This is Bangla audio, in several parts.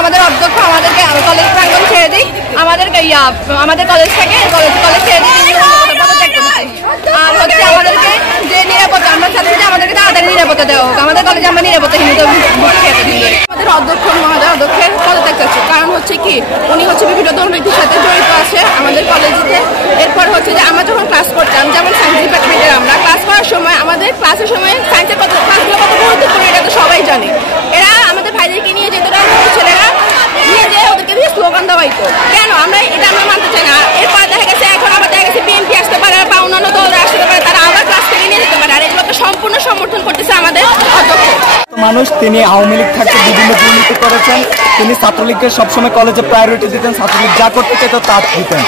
আমাদের অধ্যক্ষ আমাদেরকে কলেজ প্রাঙ্গণ ছেড়ে দিই, আমাদের কলেজ থেকে কলেজ ছেড়ে দিই, আর হচ্ছে আমাদেরকে যে নিরাপত্তা আমরা চাচ্ছি যে আমাদেরকে তাড়াতাড়ি নিরাপত্তা দেওয়া হোক। আমাদের কলেজে আমরা নিরাপত্তাহীনতা ভুগছি এতদিন ধরে। আমাদের অধ্যক্ষের পদত্যাগ চাচ্ছি, কারণ হচ্ছে কি উনি হচ্ছে বিভিন্ন দুর্নীতির সাথে জড়িত আছে আমাদের কলেজেতে। এরপর হচ্ছে যে আমরা যখন ক্লাস করতাম, যেমন সায়েন্স ডিপার্টমেন্টের আমরা ক্লাস করার সময় আমাদের ক্লাসের সময় সায়েন্সের ক্লাসগুলো কত গুরুত্বপূর্ণ এটা তো সবাই জানে। এরা আমাদের ভাইদেরকে নিয়ে যেত, ছেলেরা নিয়ে যেয়ে ওদেরকে দিয়ে স্লোগান দেওয়াইতো। কেন আমরা মানতে চাই না। এরপর দেখা গেছে এখন আবার দেখা গেছে বিএনপি আসতে পারে বা অন্যান্য দলরা আসতে পারে, তারা আবার ক্লাস থেকে নিয়ে যেতে পারে। আর এগুলোকে সম্পূর্ণ সমর্থন করতেছে আমাদের অধ্যক্ষ মানুষ। তিনি আওয়ামী লীগ থাকতে বিভিন্ন দুর্নীতি করেছেন। তিনি ছাত্রলীগকে সবসময় কলেজে প্রায়োরিটি দিতেন, ছাত্রলীগ যা করতে চাইত তা দিতেন।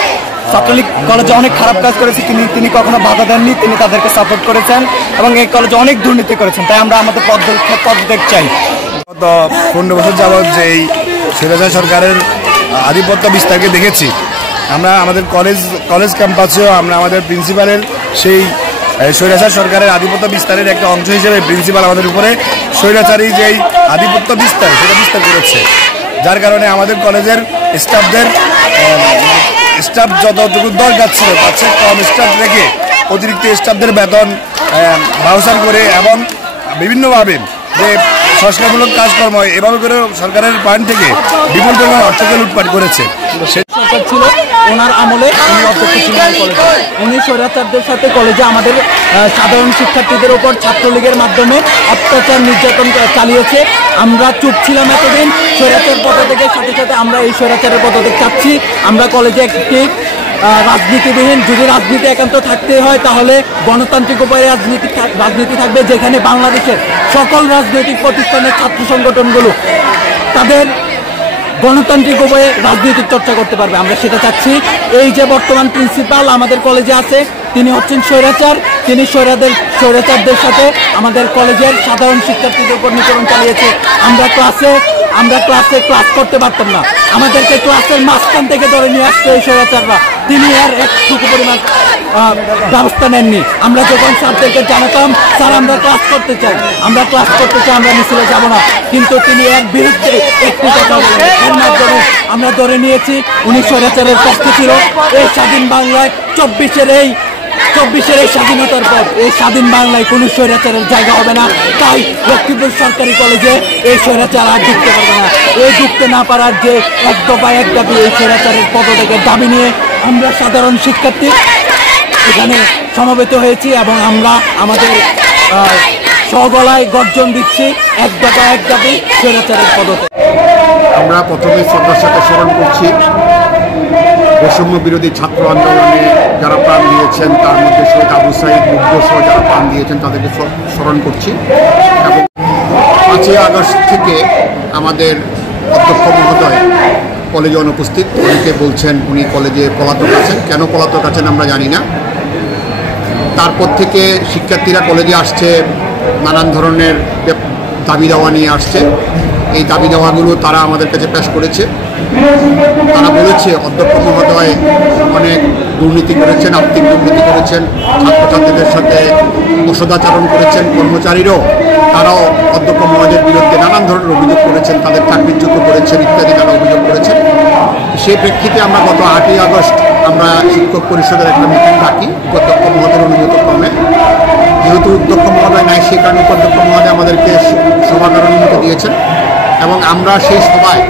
ছাত্রলীগ কলেজে অনেক খারাপ কাজ করেছে, তিনি কখনো বাধা দেননি, তিনি তাদেরকে সাপোর্ট করেছেন এবং এই কলেজে অনেক দুর্নীতি করেছেন। তাই আমরা আমাদের পদত্যাগ চাই। গত 15 বছর যাবৎ যে এই স্বৈরাচার সরকারের আধিপত্য বিস্তারকে দেখেছি, আমরা আমাদের কলেজ ক্যাম্পাসেও আমরা আমাদের প্রিন্সিপালের সেই স্বৈরাচার সরকারের আধিপত্য বিস্তারের একটা অংশ হিসেবে প্রিন্সিপাল আমাদের উপরে স্বৈরাচারী যেই আধিপত্য বিস্তার সেটা বিস্তার করেছে, যার কারণে আমাদের কলেজের স্টাফ যতটুকু দরকার ছিল তার চেয়ে কম স্টাফ রেখে অতিরিক্ত স্টাফদের বেতন বাউচার করে এবং বিভিন্নভাবে যে সংস্কারমূলক কাজকর্ম এভাবে করে সরকারের ফান্ড থেকে বিপুল পরিমাণ অর্থকে লুটপাট করেছে। সরকার ছিল ওনার আমলে উনি অধ্যক্ষ ছিলেন কলেজে। উনি স্বৈরাচারদের সাথে কলেজে আমাদের সাধারণ শিক্ষার্থীদের উপর ছাত্রলীগের মাধ্যমে অত্যাচার নির্যাতন চালিয়েছে। আমরা চুপ ছিলাম এতদিন। স্বৈরাচার পদত্যাগের সাথে সাথে আমরা এই স্বৈরাচারের পদত্যাগ চাচ্ছি। আমরা কলেজে একটি রাজনীতিবিহীন, যদি রাজনীতি একান্ত থাকতে হয় তাহলে গণতান্ত্রিক উপায়ে রাজনীতি থাকবে, যেখানে বাংলাদেশের সকল রাজনৈতিক প্রতিষ্ঠানের ছাত্র সংগঠনগুলো তাদের গণতান্ত্রিক উপায়ে রাজনৈতিক চর্চা করতে পারবে। আমরা সেটা চাচ্ছি। এই যে বর্তমান প্রিন্সিপাল আমাদের কলেজে আছে, তিনি হচ্ছেন স্বৈরাচার। তিনি স্বৈরাচারদের সাথে আমাদের কলেজের সাধারণ শিক্ষার্থীদের উপর নিপীড়ন চালিয়েছে। আমরা ক্লাস করতে পারতাম না, আমাদেরকে ক্লাসের মাঝখান থেকে ধরে নিয়ে আসতে এই স্বৈরাচাররা। তিনি আর একটুকু পরিমাণ ব্যবস্থা নেননি। আমরা যখন স্যারদেরকে জানাতাম স্যার আমরা ক্লাস করতে চাই, আমরা মিছিলে যাব না, কিন্তু তিনি এর বিরুদ্ধে একটু কথা বলেন। এর মাধ্যমে আমরা ধরে নিয়েছি উনি স্বৈরাচারের পক্ষে ছিল। এই স্বাধীন বাংলায় 24-এর এই স্বাধীনতার পর এই স্বাধীন বাংলায় কোনো স্বৈরাচারের জায়গা হবে না। তাই লক্ষ্মীপুর সরকারি কলেজে এই স্বৈরাচার আর ঢুকতে পারবে না। এই ঢুকতে না পারার যে এক দফায় এক দাবি, এই স্বৈরাচারের পদত্যাগের দাবি নিয়ে আমরা সাধারণ শিক্ষার্থী এখানে সমবেত হয়েছি এবং আমরা আমাদের সগলায় গর্জন দিচ্ছি, এক দফা এক দাবি, স্বৈরাচারের পদত্যাগ। আমরা প্রথমে শ্রদ্ধার সাথে স্মরণ করছি বৈষম্য বিরোধী ছাত্র আন্দোলনে যারা প্রাণ দিয়েছেন, তার মধ্যে শহীদ আবু সাঈদ মুগ্ধ সহ যারা প্রাণ দিয়েছেন তাদেরকে স্মরণ করছি। এবং 5ই আগস্ট থেকে আমাদের অধ্যক্ষ মহোদয় কলেজে অনুপস্থিত। অনেকে বলছেন উনি কলেজে পলাতক আছেন। কেন পলাতক আছেন আমরা জানি না। তারপর থেকে শিক্ষার্থীরা কলেজে আসছে, নানান ধরনের দাবি দাওয়া নিয়ে আসছে। এই দাবি দাওয়াগুলো তারা আমাদের কাছে পেশ করেছে। তারা বলেছে অধ্যক্ষ মহোদয় অনেক দুর্নীতি করেছেন, আর্থিক দুর্নীতি করেছেন, ছাত্রছাত্রীদের সাথে অসদাচরণ করেছেন, কর্মচারীরাও তারাও অধ্যক্ষ মহোদয়ের বিরুদ্ধে নানান ধরনের অভিযোগ করেছেন, তাদের চাকরিচ্যুত করেছেন ইত্যাদি তারা অভিযোগ করেছেন। সেই প্রেক্ষিতে আমরা গত 8ই আগস্ট আমরা শিক্ষক পরিষদের একটা মিটিং রাখি উপাধ্যক্ষ মহোদয়ের অনুমোদন ক্রমে। যেহেতু অধ্যক্ষ মহোদয় নাই, সেই কারণে উপাধ্যক্ষ মহোদয় আমাদেরকে সভা করার অনুমতি দিয়েছেন এবং আমরা সেই সভায়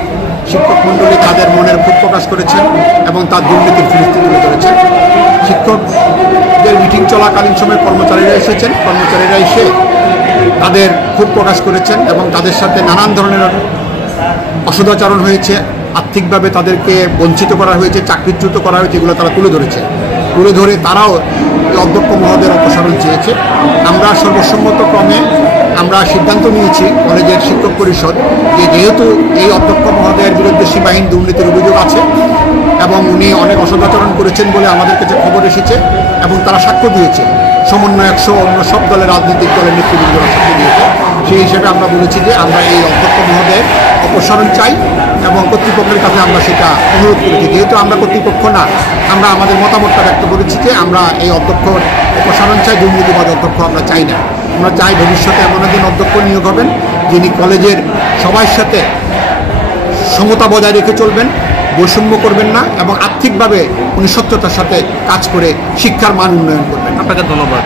শিক্ষক মণ্ডলী তাদের মনের ক্ষোভ প্রকাশ করেছেন এবং তার দুর্নীতির ফিরিস্তি তুলে ধরেছেন। শিক্ষকদের মিটিং চলাকালীন সময় কর্মচারীরা এসেছেন, কর্মচারীরা এসে তাদের ক্ষোভ প্রকাশ করেছেন এবং তাদের সাথে নানান ধরনের অসদাচরণ হয়েছে, আর্থিকভাবে তাদেরকে বঞ্চিত করা হয়েছে, চাকরিচ্যুত করা হয়েছে, এগুলো তারা তুলে ধরেছে। তুলে ধরে তারাও অধ্যক্ষ মহোদয়ের অপসারণ চেয়েছে। আমরা সর্বসম্মতক্রমে আমরা সিদ্ধান্ত নিয়েছি কলেজের শিক্ষক পরিষদ যে যেহেতু এই অধ্যক্ষ মহোদয়ের বিরুদ্ধে সীমাহীন দুর্নীতির অভিযোগ আছে এবং উনি অনেক অসদাচরণ করেছেন বলে আমাদের কাছে খবর এসেছে এবং তারা সাক্ষ্য দিয়েছে, সমন্বয়ক সহ অন্য সব দলের রাজনৈতিক দলের নেতৃবৃন্দরা সাক্ষ্য দিয়েছে। সেই হিসেবে আমরা বলেছি যে আমরা এই অধ্যক্ষ মহোদয়ের অপসারণ চাই এবং কর্তৃপক্ষের কাছে আমরা সেটা অনুরোধ করেছি। যেহেতু আমরা কর্তৃপক্ষ না, আমরা আমাদের মতামতটা ব্যক্ত করেছি যে আমরা এই অধ্যক্ষর অপসারণ চাই, দুর্নীতিবাদ অধ্যক্ষ আমরা চাই না। আমরা চাই ভবিষ্যতে এমন একজন অধ্যক্ষ নিয়োগ হবেন যিনি কলেজের সবার সাথে সমতা বজায় রেখে চলবেন, বৈষম্য করবেন না এবং আর্থিকভাবে উনি স্বচ্ছতার সাথে কাজ করে শিক্ষার মান উন্নয়ন করবেন। আপনাকে ধন্যবাদ।